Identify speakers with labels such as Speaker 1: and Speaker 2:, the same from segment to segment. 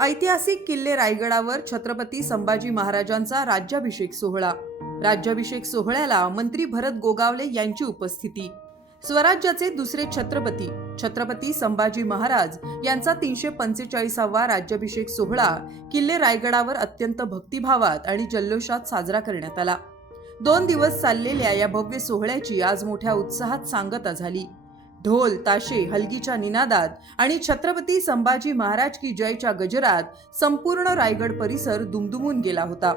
Speaker 1: ऐतिहासिक किल्ले रायगडावर छत्रपती संभाजी महाराजांचा राज्याभिषेक सोहळा. राज्याभिषेक सोहळ्याला मंत्री भरत गोगावले यांची उपस्थिती. स्वराज्याचे दुसरे छत्रपती छत्रपती संभाजी महाराज यांचा तीनशे पंचेचाळीसावा राज्याभिषेक सोहळा किल्ले रायगडावर अत्यंत भक्तिभावात आणि जल्लोषात साजरा करण्यात आला. दोन दिवस चाललेल्या या भव्य सोहळ्याची आज मोठ्या उत्साहात सांगता झाली. ढोल ताशे हलगीच्या निनादात आणि छत्रपती संभाजी महाराज की जयच्या गजरात संपूर्ण रायगड परिसर दुमदुमून गेला होता.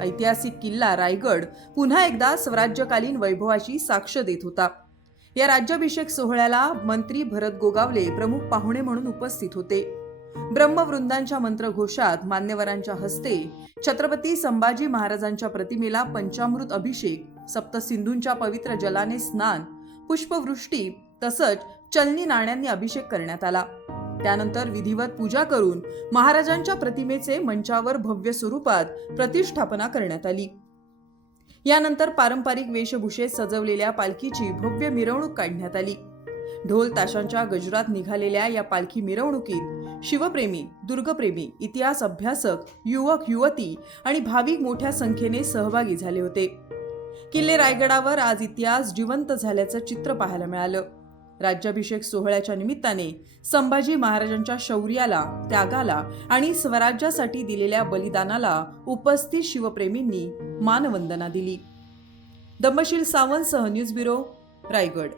Speaker 1: ऐतिहासिक किल्ला रायगड पुन्हा एकदा स्वराज्यकालीन वैभवाची साक्ष देत होता. या राज्याभिषेक सोहळ्याला मंत्री भरत गोगावले प्रमुख पाहुणे म्हणून उपस्थित होते. ब्रह्मवृंदांच्या मंत्रघोषात मान्यवरांच्या हस्ते छत्रपती संभाजी महाराजांच्या प्रतिमेला पंचामृत अभिषेक सप्तसिंधूंच्या पवित्र जलाने स्नान पुष्पवृष्टी तसंच चलनी नाण्यांनी अभिषेक करण्यात आला. त्यानंतर विधिवत पूजा करून महाराजांच्या प्रतिमेचे मंचावर भव्य स्वरूपात प्रतिष्ठापना करण्यात आली. यानंतर पारंपरिक वेशभूषेत सजवलेल्या पालखीची भव्य मिरवणूक काढण्यात आली. ढोल ताशांच्या गजरात निघालेल्या या पालखी मिरवणुकीत शिवप्रेमी दुर्गप्रेमी इतिहास अभ्यासक युवक युवती आणि भाविक मोठ्या संख्येने सहभागी झाले होते. किल्ले रायगडावर आज इतिहास जिवंत झाल्याचं चित्र पाहायला मिळालं. राज्याभिषेक सोहळ्याच्या निमित्ताने संभाजी महाराजांच्या शौर्याला त्यागाला आणि स्वराज्यासाठी दिलेल्या बलिदानाला उपस्थित शिवप्रेमींनी मानवंदना दिली. दमशील सावंतसह न्यूज ब्युरो रायगड.